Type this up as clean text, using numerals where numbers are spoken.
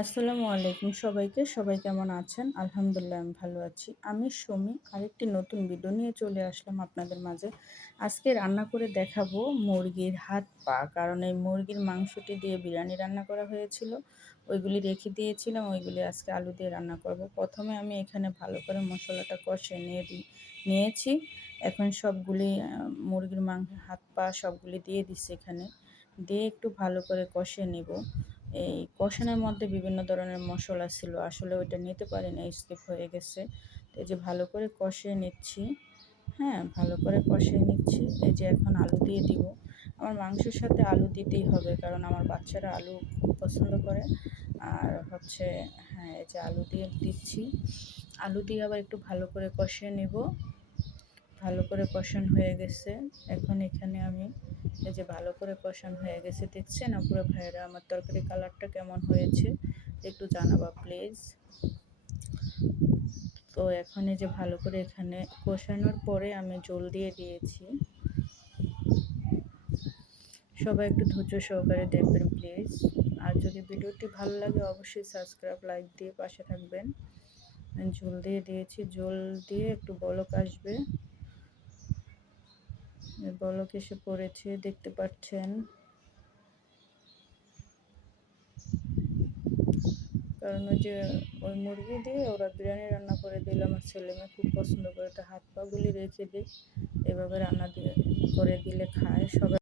আসসালামু আলাইকুম সবাইকে। সবাই কেমন আছেন? আলহামদুলিল্লাহ আমি ভালো আছি। আমি সুমি আরেকটি নতুন ভিডিও নিয়ে চলে আসলাম আপনাদের মাঝে। আজকে রান্না করে দেখাবো মুরগির হাত পা। কারণ এই মুরগির মাংসটি দিয়ে বিরিয়ানি রান্না করা হয়েছিল। ওইগুলি রেখে দিয়েছিলাম, ওইগুলি আজকে আলু দিয়ে রান্না করব। প্রথমে আমি এখানে ভালো করে মশলাটা কষিয়ে নিয়েছি। এখন সবগুলি মুরগির হাত পা সবগুলি দিয়ে দিচ্ছি এখানে। দিয়ে একটু ভালো করে কষিয়ে নিব। এই কষানোর মধ্যে বিভিন্ন ধরনের মশলা ছিল, আসলে ওইটা নিতে পারি না, স্কিপ হয়ে গেছে। তো এই যে ভালো করে কষিয়ে নিচ্ছি। হ্যাঁ, ভালো করে কষিয়ে নিচ্ছি। এই যে এখন আলু দিয়ে দিব। আমার মাংসের সাথে আলু দিতেই হবে, কারণ আমার বাচ্চারা আলু খুব পছন্দ করে। আর হচ্ছে, হ্যাঁ, এই যে আলু দিয়ে দিচ্ছি। আলু দিয়ে আবার একটু ভালো করে কষিয়ে নেব। ভালো করে কষানো হয়ে গেছে। এখন এখানে আমি এই যে ভালো করে কষানো হয়ে গেছে, দেখছেন পুরো ভাইরা আমার তরকারি কালারটা কেমন হয়েছে একটু জানাবা প্লিজ। তো এখন এই যে ভালো করে এখানে কষানোর পরে আমি জল দিয়ে দিয়েছি। সবাই একটু ধৈর্য সহকারে দেখবেন প্লিজ। আর যদি ভিডিওটি ভালো লাগে অবশ্যই সাবস্ক্রাইব লাইক দিয়ে পাশে থাকবেন। ঝোল দিয়ে দিয়েছি, ঝোল দিয়ে একটু বলক আসবে। বলক এসে পড়েছে, দেখতে পাচ্ছেন। কারণ ওই মুরগি দিয়ে ওরা বিরিয়ানি রান্না করে দিলে আমার ছেলে মেয়ে খুব পছন্দ করে, তো হাত পাগুলি রেখে দিই, এভাবে রান্না করে দিলে খায় সবাই।